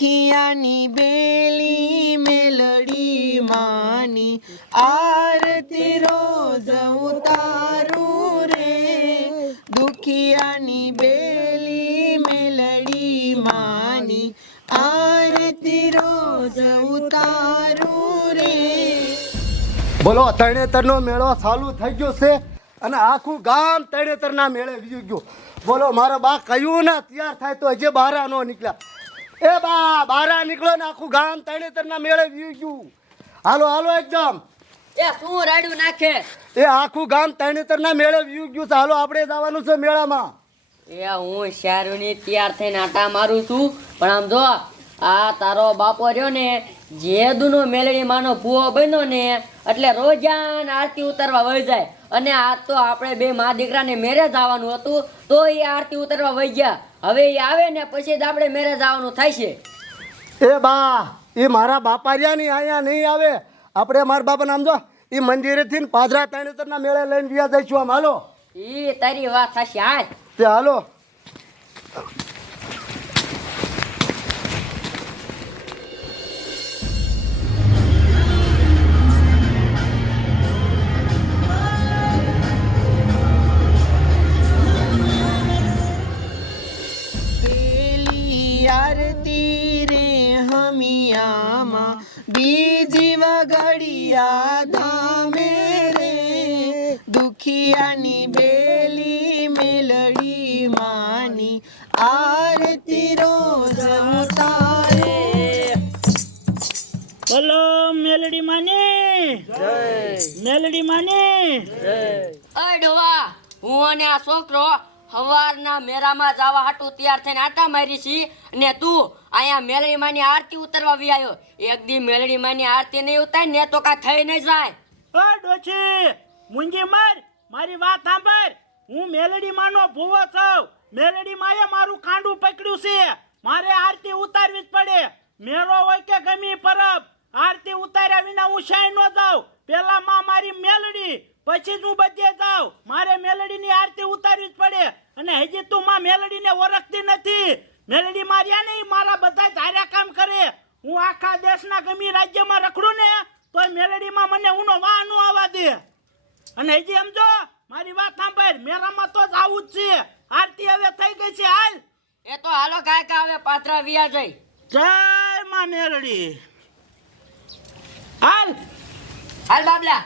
દુખિયાની બેલી મેલડી માની, આરતી રોજ ઉતારું રે. દુખિયાની બેલી મેલડી માની, આરતી રોજ ઉતારું રે. બોલો તરણેતરનો મેળો ચાલુ થઈ ગયો છે અને આખું ગામ તરણેતરના મેળે વી ગયું. બોલો, મારા બા કયું ના તૈયાર થાય તો હજી બહાર નો નીકળ્યા. એ બા બારા નીકળો ને આખું ગામ તરણેતરના મેળે વી ગયું. હાલો હાલો એકદમ. એ શું રાડ્યું નાખે? એ આખું ગામ તરણેતરના મેળે વી ગયું છે. હાલો આપણે જવાનું છે મેળામાં. એ હું શારુની તૈયાર થઈને આટા મારું છું. પણ આમ જો આ તારો બાપો રહ્યો ને જે દુનો મેલડી માનો ભૂવો બન્યો ને એટલે રોજાન આરતી ઉતારવા વહી જાય. અને આ તો આપણે બે મા દીકરાને મેરેજ આવવાનું હતું તો એ આરતી ઉતરવા વહી ગયા. હવે એ આવે ને પછી જ આપણે મેરેજ આવવાનું થાય છે. એ બા એ મારા બાપા રહ્યા ની અહીંયા નહીં આવે. આપણે મારા બાપા નામ જો એ મંદિરેથી પાજરા પાદરા તરણેતરના મેળે લઈને ગયા જઈશું આમ. હાલો. એ તારી વાત થશે હાલ. તે હાલો. બીજી ધામે રે દુખિયાની બેલી મેલડી માની આરતી રોજ ઉતારે બોલો મેલડી માની મેલડી માની અય ડોવા હું અને આ છોકરો સવારના મેરામાં જવા હાટું તૈયાર થઈને આટા મારી છી ને તું અહીંયા મેલડી આરતી ઉતરવા વી આવ્યો એક દી મેલડી માની આરતી નહીં ઉતાર ને તો કા થઈ નહીં જાય. ઓ ડોશી મુંજી માર, મારી વાત સાંભળ. હું મેલડી માનો ભૂવો છું. મેલડી મારું કાંડું પકડ્યું છે. મારે આરતી ઉતારવી જ પડે. મેળો હોય કે ગમી પરબ, આરતી ઉતાર્યા વિના હું શાય ન જાઉં. પેલા માં મારી મેલડી, પછી જ હું બધે જાઉં. મારે મેલડીની આરતી ઉતારવી જ પડે. અને હજી તું માં મેલડીને ઓળખતી નથી. મેલડી માર્યા ને મારા બધા ધાર્યા કામ કરે. હું આખા દેશના ગમી રાજ્યમાં રખડું ને તો મેલડીમાં મને ઉનો વાહ નો આવવા દે. અને હજી સમજો મારી વાત સાંભળ મેરામાં તો જ આવું જ છે. આરતી હવે થઈ ગઈ છે હાલ. એ તો હાલો કાય કા હવે પાત્રા વિયા જઈ. જય માં મેલડી. હાલ. હાલ બાબલા.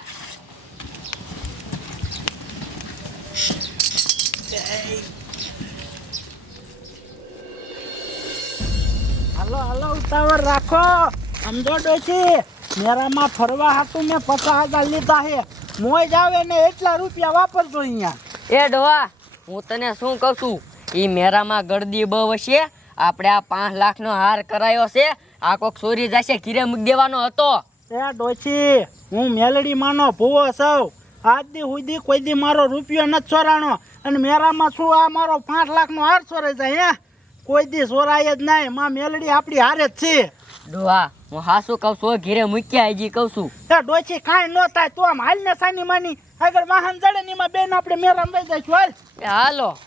હાલો હાલો ઉતાવળ રાખો. સમજો ડોશી મેરામાં ફરવા હાટું મેં પચાસ હજાર લીધા છે. મોજ આવે ને એટલા રૂપિયા વાપરજો અહીંયા. એ ડોવા હું તને શું કહું છું? એ મેરામાં ગળદી બહુ હશે. આપણે આ પાંચ લાખનો હાર કરાયો છે. આ કોક ચોરી જશે ઘીરે મૂકી દેવાનો હતો. એ ડોશી હું મેલડી માનો ભૂવો સૌ આજ દી સુધી કોઈ દી મારો રૂપિયો નથી ચોરાણો. અને મેરામાં શું આ મારો પાંચ લાખનો હાર ચોરાઈ જાય હે? કોઈ દી સોરાય જ નહીં માં મેલડી આપણી હારે જ છે. ડોહા હું હાસું કહું છું? ઘીરે મૂક્યા હજી કહું છું. એ ડોચી ખાઈ ન થાય તો આમ હાલ ને સાની માની. આગળ વાહન જડે ને એમાં બેન આપણે મેરામ લઈ જઈશું હાલ. હાલો.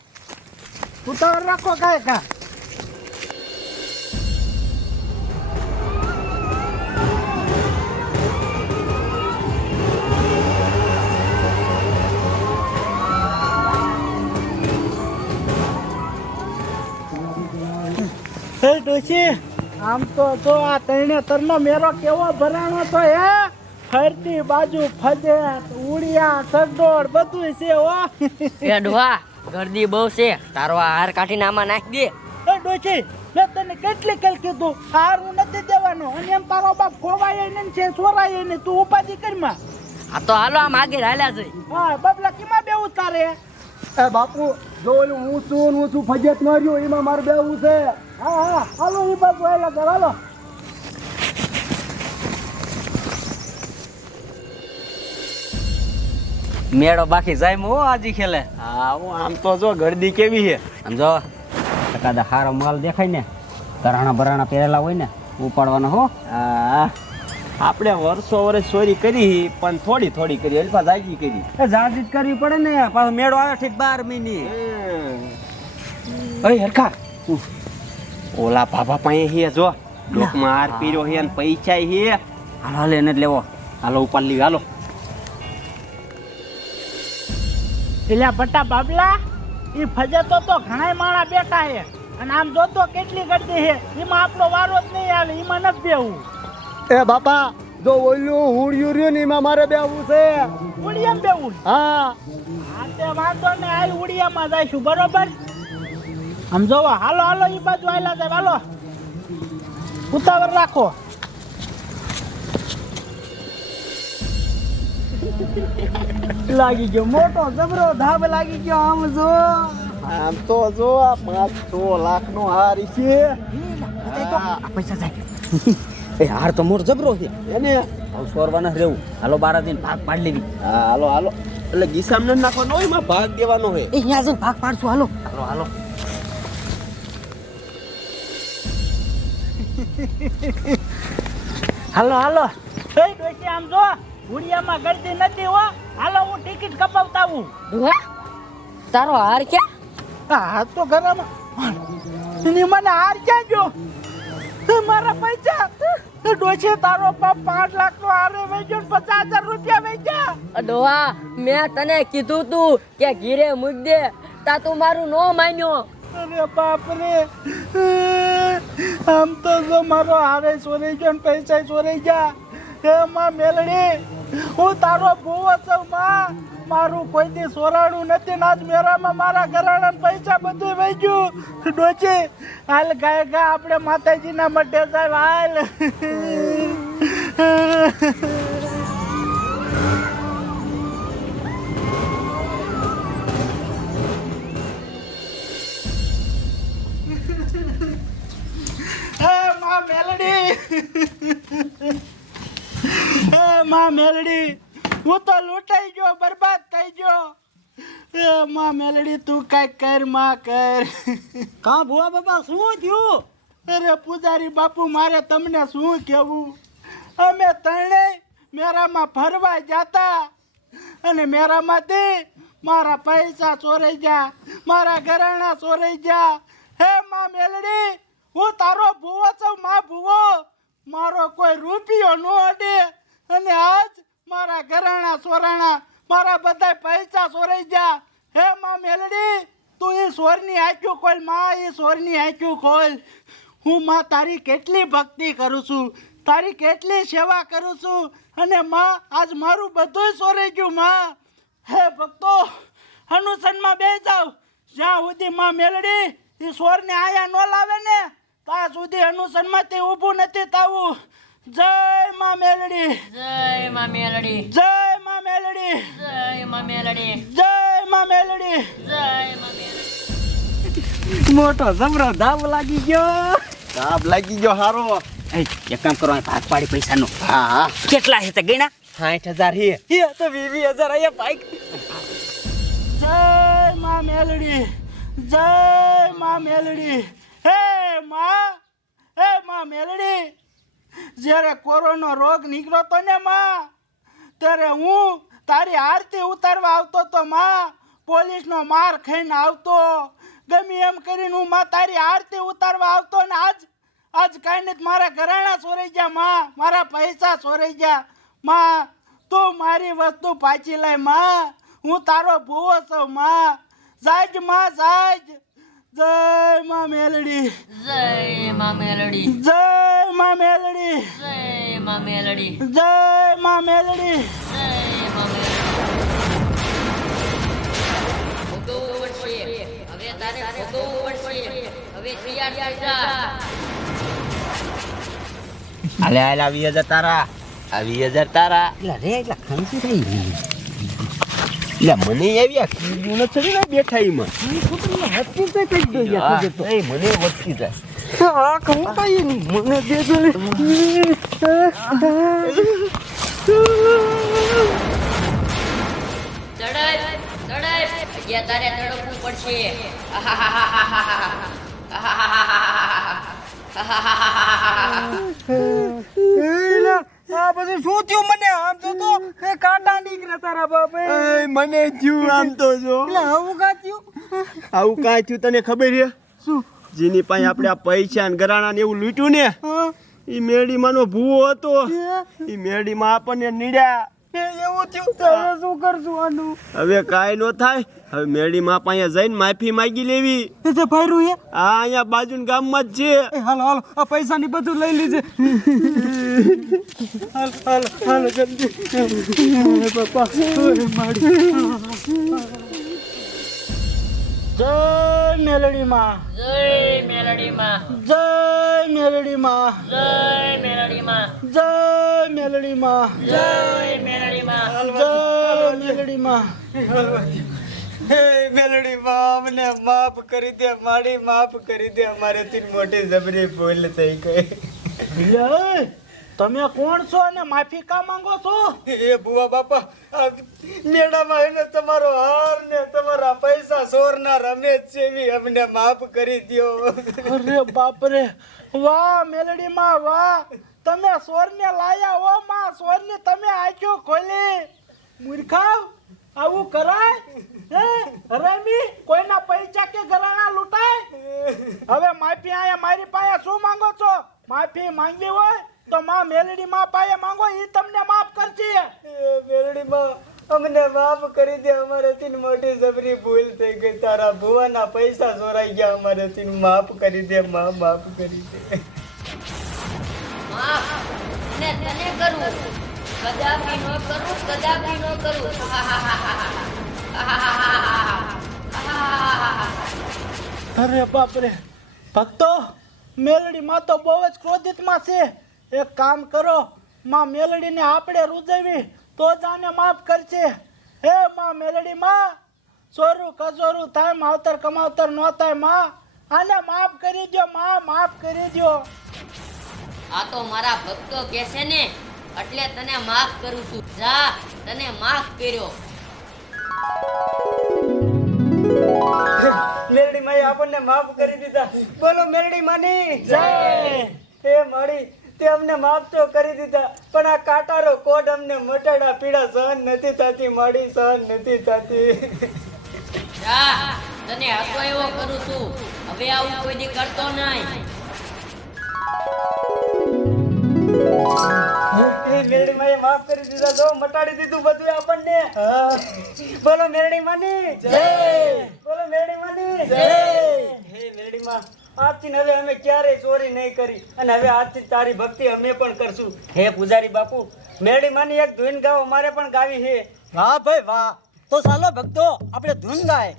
ઉતાવળ રાખો કાંઈ કા. ડોશી આમ તો જો આ તૈણે તરનો મેરો કેવો ભરાણો તો હે? ફરતી બાજુ ફજે ઉડિયા સગડોળ બધું છે ઓ એડવા ગરદી બહુ છે. તારો આ હાર કાઢીને આમાં નાખી દે. એ ડોશી મેં તને કેટલી કલ કીધું? હાર હું નથી દેવાનો. અને એમ તારો બાપ ખોવાય નહીં છે ચોરાય નહીં. તું ઉપાધિ કરીમાં આ તો હાલો આમ આગળ હાલ્યા જઈ. હા બબલા કીમાં બેવું તારે? એ બાપુ જો ઓલું હું છું ને હું છું ફજેત માર્યું એમાં મારે બેવું છે. હા હા હાલો એ બાપુ આવેલા ઘર હાલો. મેળો બાકી જાય મો આજી ખેલે. હા હું આમ તો જો ગરદી કેવી છે? આમ જો કાદા હારો માલ દેખાય ને તરાણા બરાણા પહેરેલા હોય ને ઉપાડવાનો હો હા. આપણે વર્ષો વર્ષ ચોરી કરી પણ થોડી થોડી કરી અલ્પા જાજી કરી. જાજી કરવી પડે ને પાછો મેળો આવ્યો ઠીક બાર મહિની અરે હરખા. ઓલા ભાભા પાસે હે જો. ડોકમાં હાર પીરો હે ને પૈસા હે. હાલો હાલે એને જ લેવો. હાલો ઉપર લીધી હાલો. પેલા ભટ્ટા બાબલા એ ફજતો તો ઘણાય માણા બેઠા હે. અને આમ જોતો કેટલી ગરદી હે. એમાં આપણો વારો જ નહીં આવે એમાં નથી બેવું એ બાપા જો ઓલું હુડિયું રહ્યું ને એમાં મારે બેવું છે. ઉડિયામાં બેવું હા. હા તે વાંધો ને આ ઉડિયામાં જઈશું બરોબર? આમ જો હાલો હાલો એ બાજુ આયલા જાય હાલો. ઉતાવળ રાખો. લાગી ગયો મોટો જબરો ધાબ લાગી ગયો આમ જો. આમ તો જો આ પાંચ છ લાખ નો હાર છે. પૈસા જાય. એ હાર તો મોર જબરો છે. એને સોરવાના રહેવું. હાલો બારા દિન ભાગ પાડ લેવી. હા હાલો હાલો. એટલે ગીસામ ન નાખવાનો હોયમાં ભાગ દેવાનો હોય. એ અહીંયા જઈને ભાગ પાડશું હાલો. હાલો હાલો. હાલો હાલો. એ ડોસી આમ જો ગુડિયામાં ગળતી નથી હો. હાલો હું ટિકિટ કપાવતા આવું. ડોહા તારો હાર ક્યાં? આ હાથ તો ઘરમાં એની મને હાર ક્યાં ગયો? મારા પૈસા. ડોશી તારો બાપ પાંચ લાખ નો હારે વેચ્યો પચાસ હજાર રૂપિયા વેચ્યા ડોહા મેં તને કીધું તું કે ઘીરે મૂક દે. તા તું મારું નો માન્યો. અરે બાપ રે આમ તો જો મારો હારે ચોરી ગયો ને પૈસા ચોરી ગયા. હે માં મેલડી હું તારો ભૂવો છું માં. મારું કોઈ દી સોરાણું નથી નાચ મેરામાં મારા ઘરાણા પૈસા બધું વહી ગયું. ડોચી, હાલ ગાય ગા આપણે માતાજીના મઢે સાહેબ હાલ. મેલડી. માં મેલડી. હું તો લૂંટાઈ ગયો બરબાદ થઈ ગયો. હે માં મેલડી તું કઈ કરમાં કર. કા ભુવા બાપા શું થયું? અરે પૂજારી બાપુ મારે તમને શું કહેવું? અમે ત્રણેય મેરામાં ફરવા જતા અને મેરામાંથી મારા પૈસા ચોરાઈ ગયા મારા ઘરેણા ચોરાઈ ગયા. હે માં મેલડી હું તારો ભૂવો છું માં ભૂવો. મારો કોઈ રૂપિયો ન અડે અને આજ મારા ઘરાણા, સોરાણા, મારા બધા પૈસા સોરાઈ ગયા. હે માં મેલડી, તું એ સોરની આંખ્યું ખોલ, માં એ સોરની આંખ્યું ખોલ. હું માં તારી કેટલી ભક્તિ કરું છું, તારી કેટલી સેવા કરું છું, અને માં આજ મારું બધું સોરાઈ ગયું, માં. હે ભક્તો, અનુસનમાં બે જાવ. જ્યાં સુધી માં મેલડી એ સોરને આયા ન લાવે ને, ત્યાં સુધી અનુસનમાં તે ઊભું નથી થાવું. જય માં મેલડી. જય માં મેલડી. જય માં મેલડી. જય માં મેલડી. જય માં મેલડી. જય માં મેલડી. મોટો જમરો દાબ લાગી ગયો. દાબ લાગી ગયો હારો. એ એક કામ કરો ભાગ પાડી પૈસાનો. હા હા. કેટલા છે તે ગણા? સાઠ હજાર હે. હે તો વીસ હજાર અહીંયા ભાઈ જય માં મેલડી. જય માં મેલડી. હે માં. હે માં મેલડી. જ્યારે કોરોનો રોગ નીકળ્યો તો ને માં ત્યારે હું તારી આરતી ઉતારવા આવતો તો માં પોલીસનો માર ખાઈને આવતો. ગમે એમ કરીને હું માં તારી આરતી ઉતારવા આવતો ને આજ આજ કાંઈ નહીં મારા ઘરેણા ચોરાઈ ગયા માં મારા પૈસા ચોરાઈ ગયા. માં તું મારી વસ્તુ પાછી લે માં હું તારો ભૂવો છું માં. જાજમાં જાજ. જય માં મેલડી. જય માં મેલડી. જય માં મેલડી. જય માં મેલડી. જય માં મેલડી. જય માં મેલડી હવે તારે ભોગવવું પડશે હવે તૈયાર જા હાલે હાલે આ હજાર તારા આવી હજાર તારા. એટલે રે એટલે ખંચી થઈ એટલે મને આવી આ કીધું નથી ને બેઠા એમાં. મને વધતી જાય. ચડાય અહીંયા તારે તડપવું પડશે આ બધું શું થયું મને આમ તો તો એ કાંટા નીકળ્યા તારા બાપે મને થયું આમ તો જો. એટલે આવું કા થયું? આવું કાંઈ થયું તને ખબર છે? શું? જેની પાસે આપણે આ પૈસા ને ગરાણા ને એવું લૂંટ્યું ને એ મેડીમાં નો ભૂવો હતો. એ મેડીમાં આપણને નીડ્યા. એવું થયું હવે શું કરશું આનું? હવે કાંઈ ન થાય. હવે મેરડીમાં પાસે જઈને માફી માંગી લેવી. તે ફાયરું આ અહીંયા બાજુના ગામમાં જ છે. હાલો હાલો આ પૈસા ની બધું લઈ લીજે. હાલો હાલો હાલો જલ્દી. પપ્પા માડી જય મેલડી માં જય મેલડી માં જય મેલડી માં જય મેલડી માં જય મેલડી માં જય મેલડી માં જય મેલડી માં હે મેલડી માં અમને માફ કરી દે માડી માફ કરી દે. અમારે તીન મોટી જબરી ભૂલ થઈ ગઈ. લે, તમે કોણ છો અને માફી કા માંગો છો? એ બુવા બાપા મેળામાં એને તમારો હાર ને તમારા પૈસા સોરના રમેશ છે અમને માફ કરી દ્યો. અરે બાપરે વાહ મેલડી માં વાહ. તમે સોર ને લાયા હો માં સોર ને તમે આંખો ખોલી. મૂર્ખા આવું કરાય? હે રમી કોઈના પૈસા કે ઘરાણા લૂંટાય? હવે માફી આયા મારી પાસે શું માંગો છો? માફી માંગવી હોય? તો માં મેલડી માં પાયે માંગો ઈ તમને માફ કરશે એ મેલડી માં અમને માફ કરી દે અમારે થી મોટી જબરી ભૂલ થઈ ગઈ. તારા ભુવાના પૈસા ચોરાઈ ગયા અમારે થી માફ કરી દે માં માફ કરી દે. માફ ને તને કરું. કદાપી નો કરું કદાપી નો કરું. અરે બાપરે ભક્તો મેલડી માં તો બહુ જ ક્રોધિતમાં છે. એક કામ કરો માં મેલડીને આપણે રૂજવી તો જ આને માફ કરશે હે માં મેલડી માં ચોરું કચોરું થાય માવતર કમાવતર ન થાયમાં આને માફ કરી દો માં માફ કરી દો આ તો મારા ભક્તો કે છે ને એટલે તને માફ કરું છું. જા તને માફ કર્યો. મેલડી માએ આપણને માફ કરી દીધા. બોલો મેલડી માની જય. હે માડી તે અમને માફ તો કરી દીધા પણ આ કાટારો કોડ અમને મટાડા પીડા સહન નથી થતી મળી સહન નથી થતી. જા તને હતો એવો કરું છું. હવે આવું કોઈ દી કરતો નહીં. એ માફ કરી દીધા તો મટાડી દીધું બધું આપણને. બોલો મેરડી માની જય. બોલો મેરડી માની જય. હે મેરડી માં આજથી હવે અમે ક્યારેય ચોરી નહીં કરી. અને હવે આજથી તારી ભક્તિ અમે પણ કરશું. હે પૂજારી બાપુ મેળી માની એક ધૂન ગાવ અમારે પણ ગાવી છે. વાહ ભાઈ વાહ. તો ચાલો ભક્તો, આપણે ધૂન ગાય.